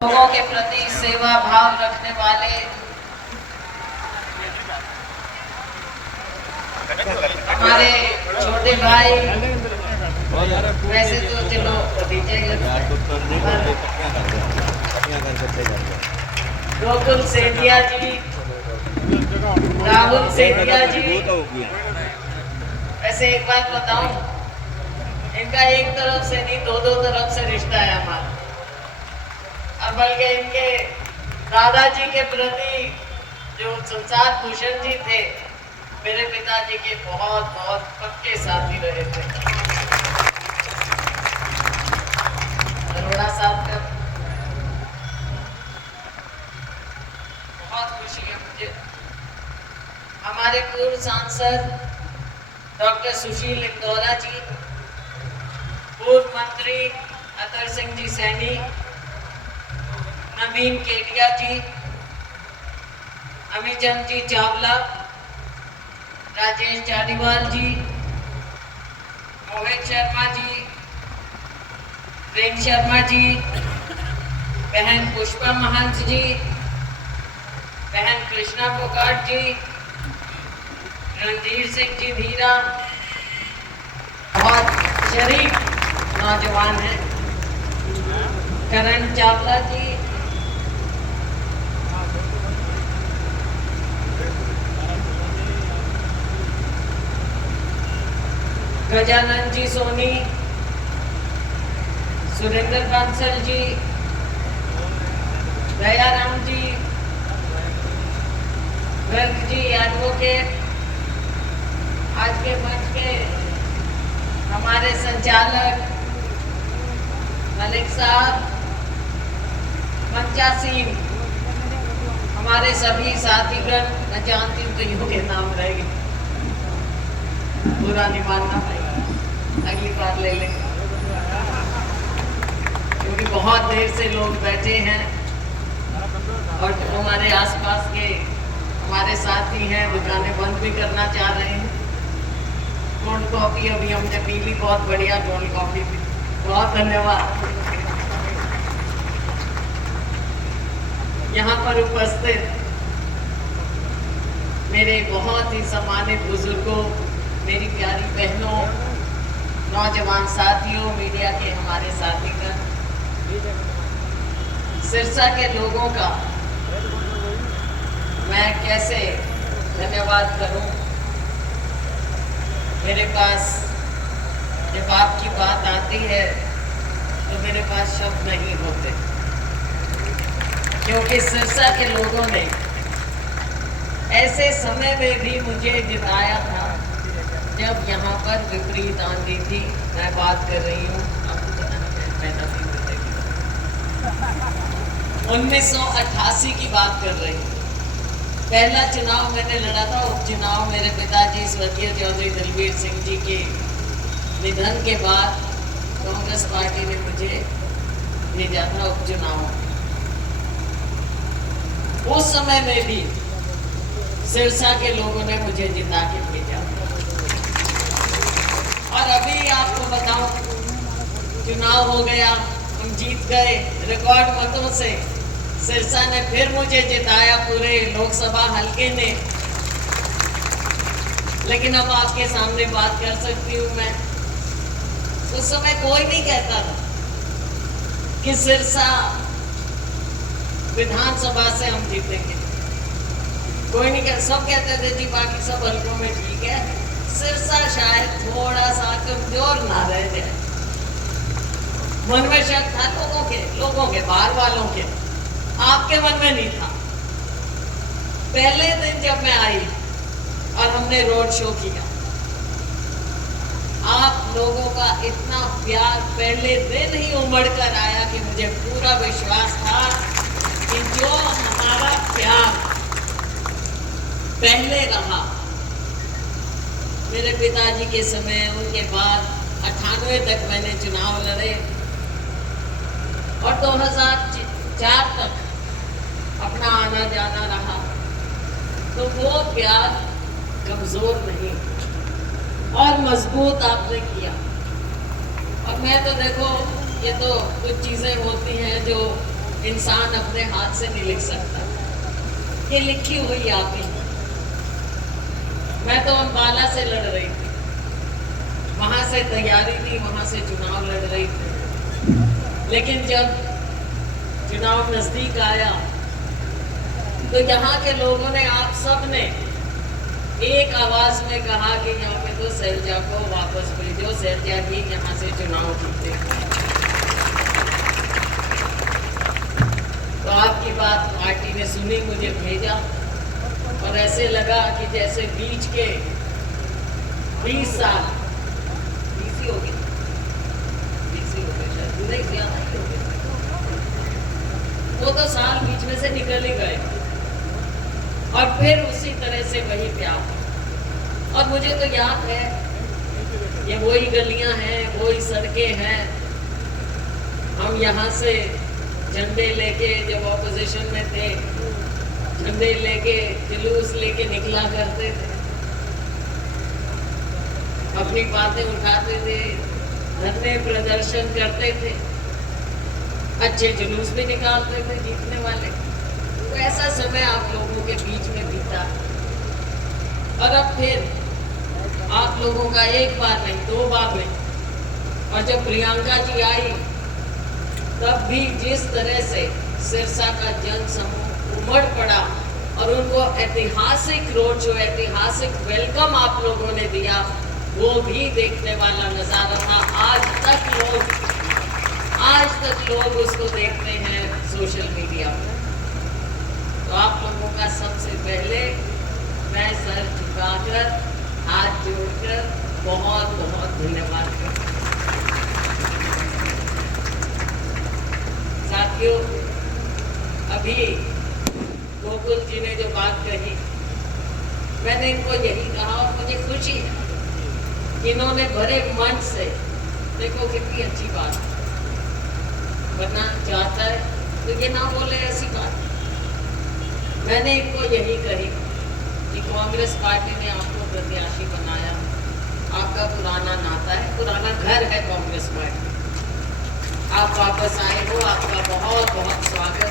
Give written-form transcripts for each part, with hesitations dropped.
लोगों के प्रति सेवा भाव रखने वाले हमारे छोटे भाई, वैसे तो चलो गोकुल सेठिया जी, राहुल सेठिया जी, वैसे एक बात बताऊं, इनका एक तरफ से नहीं दो तरफ से रिश्ता है हमारा। और बल्कि इनके दादाजी के प्रति जो संसार भूषण जी थे, मेरे पिताजी के बहुत बहुत पक्के साथी रहे थे। अरोड़ा साहब का बहुत खुशी है मुझे। हमारे पूर्व सांसद डॉक्टर सुशील इंदौरा जी, पूर्व मंत्री अतर सिंह जी सैनी, नवीन केडिया जी, अमीचंद जी चावला, राजेश जानीवाल जी, मोहित शर्मा जी, प्रेम शर्मा जी, बहन पुष्पा महंत जी, बहन कृष्णा फोगाट जी, रणधीर सिंह जी धीरा, बहुत शरीफ नौजवान हैं, करण चावला जी, गजानंद जी सोनी, सुरेंद्र बंसल जी, दयाराम जी, गर्ग जी एडवोकेट, आज के मंच के हमारे संचालक मलिक साहब, मंचासीन, हमारे सभी साथीगण, मैं जानती हूँ कईयों के नाम रहेंगे, बुरा नहीं मानना भाई, अगली बार ले लेंगे, क्योंकि बहुत देर से लोग बैठे हैं और हमारे आसपास के हमारे साथी हैं, दुकानें बंद भी करना चाह रहे हैं। कोल्ड कॉफी अभी हमने पी ली, बहुत बढ़िया कोल्ड कॉफी पी, बहुत धन्यवाद। यहाँ पर उपस्थित मेरे बहुत ही सम्मानित बुजुर्गों, मेरी प्यारी बहनों, नौजवान साथियों, मीडिया के हमारे साथीगण, सिरसा के लोगों का मैं कैसे धन्यवाद करूं। मेरे पास जब आपकी बात आती है तो मेरे पास शब्द नहीं होते, क्योंकि सिरसा के लोगों ने ऐसे समय में भी मुझे जिताया था जब यहाँ पर विपरीत आंधी थी। मैं बात कर रही हूँ, आपको पता नहीं, 1988 की बात कर रही हूँ। पहला चुनाव मैंने लड़ा था, उपचुनाव मेरे पिताजी स्वर्गीय चौधरी दलबीर सिंह जी के निधन के बाद कांग्रेस पार्टी ने मुझे भेजा था उपचुनाव। उस समय में भी सिरसा के लोगों ने मुझे जिता के भेजा। और अभी आपको बताऊं, चुनाव हो गया, हम जीत गए रिकॉर्ड मतों से, सिरसा ने फिर मुझे जिताया पूरे लोकसभा हलके ने। लेकिन अब आपके सामने बात कर सकती हूँ मैं। उस समय कोई नहीं कहता था कि सिरसा विधानसभा से हम जीतेंगे, कोई नहीं कहता, सब कहते थे जी बाकी सब हलकों में ठीक है, सिरसा शायद थोड़ा सा कमजोर ना रह जाए। मन में शक था लोगों के बाहर वालों के, आपके मन में नहीं था। पहले दिन जब मैं आई और हमने रोड शो किया, आप लोगों का इतना प्यार पहले दिन ही उमड़ कर आया कि मुझे पूरा विश्वास था कि जो हमारा प्यार पहले रहा मेरे पिताजी के समय, उनके बाद 98 तक मैंने चुनाव लड़े और 2004 तक अपना आना जाना रहा, तो वो प्यार कमजोर नहीं और मजबूत आपने किया। और मैं तो देखो, ये तो कुछ चीजें होती हैं जो इंसान अपने हाथ से नहीं लिख सकता, ये लिखी हुई आप ही। मैं तो अम्बाला से लड़ रही थी, वहां से तैयारी थी, वहां से चुनाव लड़ रही थी, लेकिन जब चुनाव नजदीक आया तो यहाँ के लोगों ने, आप सब ने एक आवाज में कहा कि यहाँ पे तो सैलजा को वापस भेजो, सैलजा ही यहाँ से चुनाव जीते। तो आपकी बात पार्टी ने सुनी, मुझे भेजा, और ऐसे लगा कि जैसे बीच के 20 साल 20 ही हो गए, 20 ही हो गए शायद, नहीं ज्यादा ही हो गए, वो तो साल बीच में से निकल ही गए, और फिर उसी तरह से वही प्यार। और मुझे तो याद है, ये वही गलियां हैं, वही सड़कें हैं, हम यहाँ से झंडे लेके, जब ऑपोजिशन में थे, झंडे लेके, जुलूस लेके निकला करते थे, अपनी बातें उठाते थे, धरने प्रदर्शन करते थे, अच्छे जुलूस भी निकालते थे जीतने वाले। तो ऐसा समय आप लोगों के बीच में बीता, और अब फिर आप लोगों का एक बार नहीं, 2 बार नहीं, और जब प्रियंका जी आई तब भी जिस तरह से सिरसा का जन समूह उमड़ पड़ा और उनको ऐतिहासिक रोड शो, ऐतिहासिक वेलकम आप लोगों ने दिया, वो भी देखने वाला नजारा था। आज तक लोग उसको देखते हैं सोशल मीडिया पर। तो आप लोगों का सबसे पहले मैं सर झुकाकर, हाथ जोड़कर बहुत बहुत धन्यवाद करता हूं। साथियों, अभी गोकुल जी ने जो बात कही, मैंने इनको यही कहा, और मुझे खुशी है कि इन्होंने भरे मन से, देखो कितनी अच्छी बात बनना चाहता है तो ये ना बोले ऐसी बात। मैंने इनको यही कही कि कांग्रेस पार्टी ने आपको प्रत्याशी बनाया, आपका पुराना नाता है, पुराना घर है कांग्रेस पार्टी, आप वापस आए हो, आपका बहुत बहुत स्वागत है।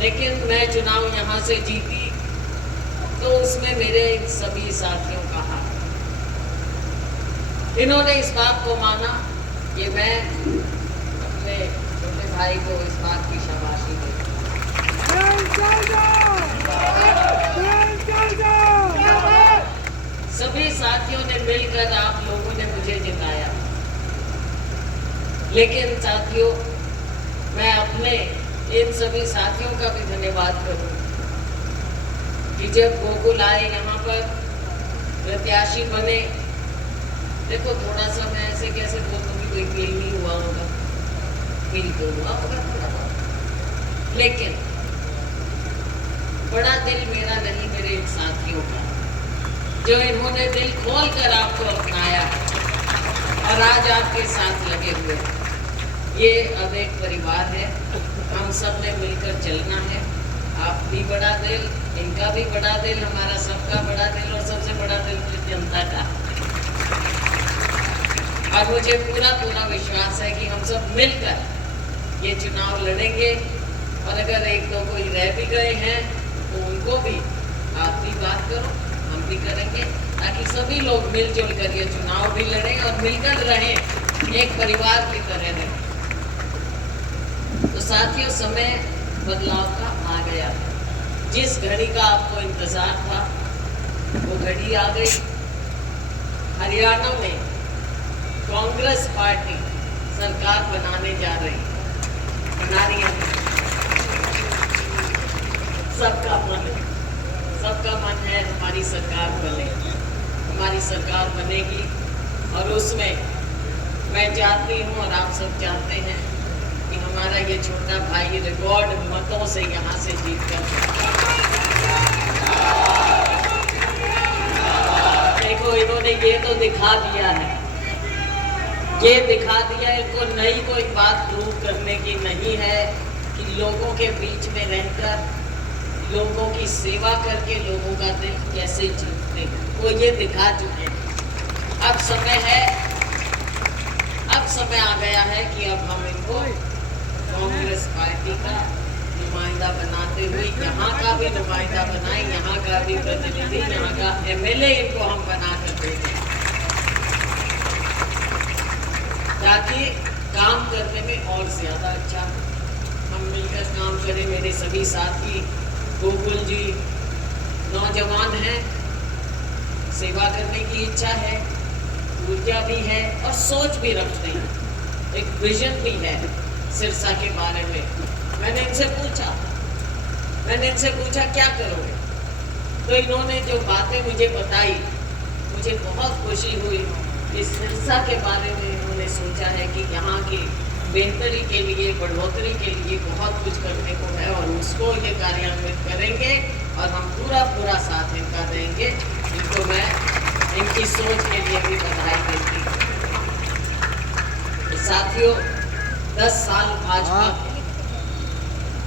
लेकिन मैं चुनाव यहाँ से जीती तो उसमें मेरे इन सभी साथियों का हाथ, इन्होंने इस बात को माना कि मैं अपने छोटे भाई को इस बात की शाबाशी दूं। सभी साथियों ने मिलकर आप लोगों ने मुझे जिताया। लेकिन साथियों, मैं अपने इन सभी साथियों का भी धन्यवाद करूं कि जब गोकुल आए यहाँ पर प्रत्याशी बने, देखो थोड़ा सा मैं ऐसे कैसे बोलूँगी, कोई फील नहीं हुआ होगा, फील तो हुआ होगा थोड़ा बहुत, लेकिन बड़ा दिल मेरा नहीं, मेरे इन साथियों का, जो इन्होंने दिल खोल कर आपको अपनाया और आज आपके साथ लगे हुए। ये अब एक परिवार है, हम सब ने मिलकर चलना है। आप भी बड़ा दिल, इनका भी बड़ा दिल, हमारा सबका बड़ा दिल, और सबसे बड़ा दिल जनता का। और मुझे पूरा पूरा विश्वास है कि हम सब मिलकर ये चुनाव लड़ेंगे, और अगर एक दो कोई रह भी गए हैं तो उनको भी आप भी बात करो, हम भी करेंगे, ताकि सभी लोग मिलजुल कर ये चुनाव भी लड़ें और मिलकर रहें, एक परिवार की तरह रहें। तो साथियों, समय बदलाव का आ गया, जिस घड़ी का आपको इंतजार था वो घड़ी आ गई। हरियाणा में कांग्रेस पार्टी सरकार बनाने जा रही है। सबका मन है, सबका मन है हमारी सरकार बने, हमारी सरकार बनेगी, और उसमें मैं चाहती हूँ और आप सब चाहते हैं कि हमारा ये छोटा भाई रिकॉर्ड मतों से यहाँ से जीत कर, देखो इन्होंने ये तो दिखा दिया है, ये दिखा दिया, इनको नई कोई बात प्रूव करने की नहीं है कि लोगों के बीच में रहकर, लोगों की सेवा करके लोगों का दिल कैसे जीतते हैं, वो ये दिखा चुके हैं। अब समय आ गया है कि अब हम इनको कांग्रेस पार्टी का नुमाइंदा बनाते हुए यहाँ का भी नुमाइंदा बनाए, यहाँ का भी प्रतिनिधि, यहाँ का एमएलए इनको हम बना कर देंगे, ताकि काम करने में और ज्यादा अच्छा हम मिलकर काम करें। मेरे सभी साथी गोकुल जी नौजवान हैं, सेवा करने की इच्छा है, ऊर्जा भी है और सोच भी रखते हैं, एक विजन भी है सिरसा के बारे में। मैंने इनसे पूछा क्या करोगे, तो इन्होंने जो बातें मुझे बताई, मुझे बहुत खुशी हुई। इस सिरसा के बारे में इन्होंने सोचा है कि यहाँ की बेहतरी के लिए, बढ़ोतरी के लिए बहुत कुछ करने को है और उसको ये कार्यान्वित करेंगे और हम पूरा साथ इनका देंगे। इनको मैं इनकी सोच के लिए भी बधाई देती हूँ। साथियों, 10 साल भाजपा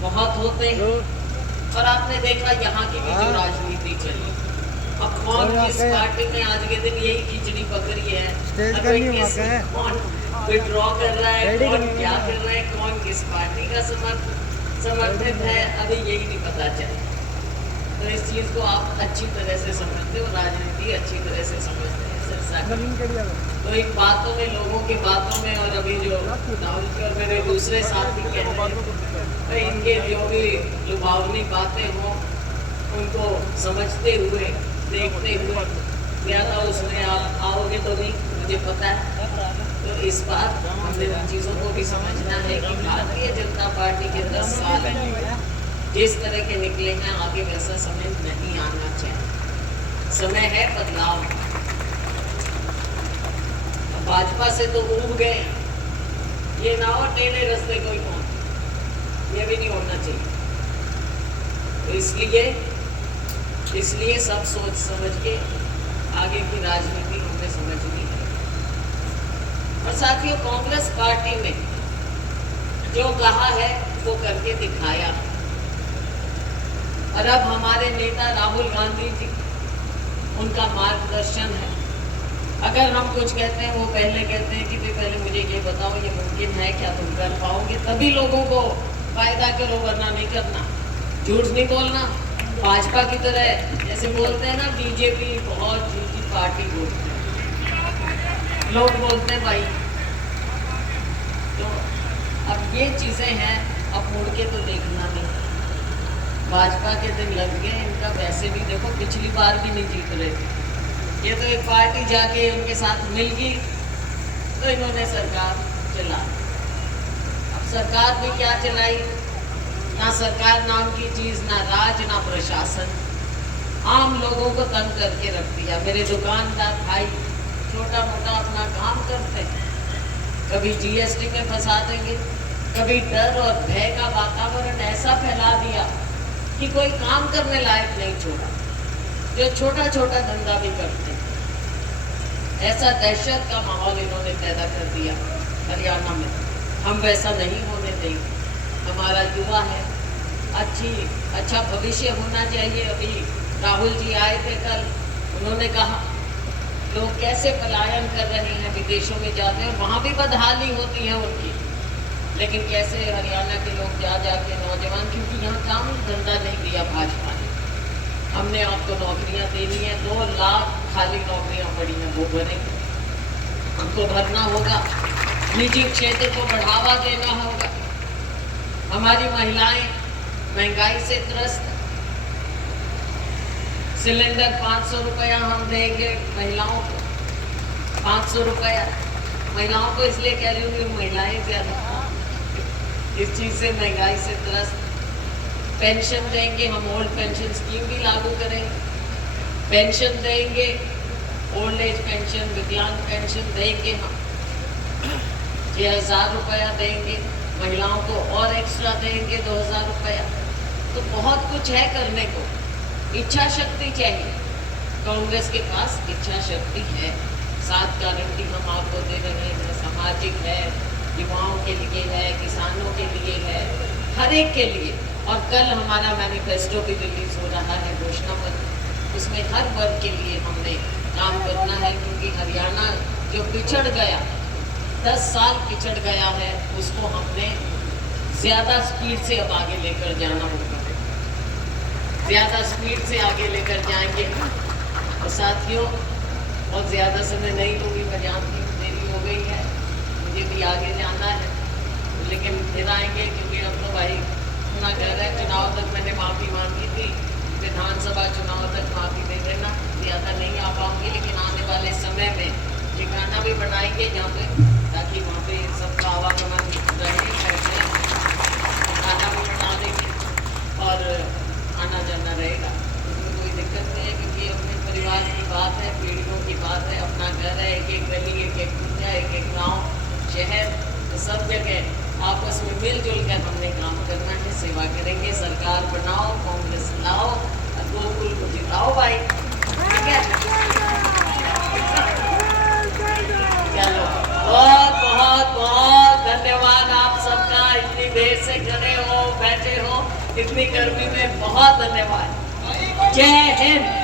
बहुत होते हैं और आपने देखा यहाँ की भी जो राजनीति चली, अब कौन किस पार्टी में आज के दिन यही खिचड़ी पक रही है, कौन विड्रॉ कर रहा है, कौन क्या कर रहा है, कौन किस पार्टी का समर्थित है, अभी यही नहीं पता चला। तो इस चीज को आप अच्छी तरह से समझते हो, राजनीति अच्छी तरह से समझते हैं सिरसा। तो इन बातों में, लोगों की बातों में, और अभी जो राहुल जी और मेरे दूसरे साथी कह रहे हैं, तो इनके जो भी लुभावनी बातें हों उनको समझते हुए, देखते हुए, ज़्यादा उसमें आप आओगे तो भी मुझे पता है। तो इस बार हमने उन चीज़ों को भी समझना है कि भारतीय जनता पार्टी के 10 साल जिस तरह के निकले हैं, आगे वैसा समय नहीं आना चाहिए। समय है बदलाव। भाजपा से तो उब गए, ये ना हो टेढ़े रास्ते कोई पहुंच, ये भी नहीं होना चाहिए। तो इसलिए सब सोच समझ के आगे की राजनीति हमें समझनी है। और साथियों, कांग्रेस पार्टी में जो कहा है वो करके दिखाया। और अब हमारे नेता राहुल गांधी जी, उनका मार्गदर्शन है। अगर हम कुछ कहते हैं, वो पहले कहते हैं कि भाई पहले मुझे ये बताओ, ये मुमकिन है क्या, तुम कर पाओगे, तभी लोगों को फायदा करो, वरना नहीं करना। झूठ नहीं बोलना। भाजपा की तरह जैसे बोलते हैं ना, बीजेपी बहुत झूठी पार्टी बोलते हैं, लोग बोलते हैं भाई। तो अब ये चीजें हैं, अब मुड़ के तो देखना नहीं। भाजपा के दिन लग गए इनका, वैसे भी देखो पिछली बार भी नहीं जीत रहे थे, ये तो एक पार्टी जाके उनके साथ मिल गई तो इन्होंने सरकार चला। अब सरकार भी क्या चलाई, ना सरकार नाम की चीज, ना राज, ना प्रशासन, आम लोगों को तंग करके रख दिया। मेरे दुकानदार भाई छोटा मोटा अपना काम करते हैं, कभी जीएसटी में फंसा देंगे, कभी डर और भय का वातावरण ऐसा फैला दिया कि कोई काम करने लायक नहीं छोड़ा। जो छोटा छोटा धंधा भी करते हैं, ऐसा दहशत का माहौल इन्होंने पैदा कर दिया हरियाणा में। हम वैसा नहीं होने देंगे। हमारा युवा है, अच्छा भविष्य होना चाहिए। अभी राहुल जी आए थे कल, उन्होंने कहा लोग कैसे पलायन कर रहे हैं, विदेशों में जाते हैं, वहाँ भी बदहाली होती है उनकी, लेकिन कैसे हरियाणा के लोग जा के नौजवान, क्योंकि यहाँ काम धंधा नहीं दिया भाजपा ने। हमने आपको नौकरियाँ देनी है, 2 लाख खाली नौकरियाँ पड़ी हैं, वो भरेंगे, हमको भरना होगा। निजी क्षेत्र को बढ़ावा देना होगा। हमारी महिलाएं महंगाई से त्रस्त, सिलेंडर 500 रुपया हम देंगे महिलाओं को, 500 रुपया महिलाओं को, इसलिए कह रही हूँ कि महिलाएं ज्यादा इस चीज से, महंगाई से त्रस्त। पेंशन देंगे हम, ओल्ड पेंशन स्कीम भी लागू करेंगे, पेंशन देंगे, ओल्ड एज पेंशन, विकलांग पेंशन देंगे हम, 6,000 रुपया देंगे, महिलाओं को और एक्स्ट्रा देंगे 2,000 रुपया। तो बहुत कुछ है करने को, इच्छा शक्ति चाहिए। कांग्रेस के पास इच्छा शक्ति है। 7 गारंटी हम आपको दे रहे हैं, सामाजिक है, युवाओं के लिए है, किसानों के लिए है, हर एक के लिए। और कल हमारा मैनिफेस्टो भी रिलीज हो रहा है, घोषणा पत्र, उसमें हर वर्ग के लिए हमने काम करना है, क्योंकि हरियाणा जो पिछड़ गया, 10 साल पिछड़ गया है, उसको हमने ज्यादा स्पीड से अब आगे लेकर जाना होगा, ज्यादा स्पीड से आगे लेकर जाएंगे। और साथियों, बहुत ज्यादा समय नहीं होगी, मैं जानती हूँ देरी हो गई है, मुझे भी आगे जाना है, लेकिन फिर आएंगे क्योंकि अब तो भाई अपना घर है। चुनाव तक मैंने माफ़ी मांगी थी, विधानसभा चुनाव तक माफ़ी दे देना, ज़्यादा नहीं आ पाऊंगी, लेकिन आने वाले समय में ये गाना भी बनाएंगे जहाँ पे, ताकि वहाँ पे सबका आवागमन रहे, खाना भी बना देंगे और आना जाना रहेगा, उसमें कोई दिक्कत नहीं है, क्योंकि अपने परिवार की बात है, पीढ़ियों की बात है, अपना घर है, एक एक गली, एक एक कुंजा, एक एक गाँव, शहर, तो सब जगह आपस में मिलजुल कर हमने काम करना है, सेवा करेंगे। सरकार बनाओ, कांग्रेस लाओ, गोकुल को जिताओ भाई, ठीक है? चलो, बहुत बहुत बहुत धन्यवाद आप सबका, इतनी देर से खड़े हो, बैठे हो, इतनी गर्मी में बहुत धन्यवाद। जय हिंद।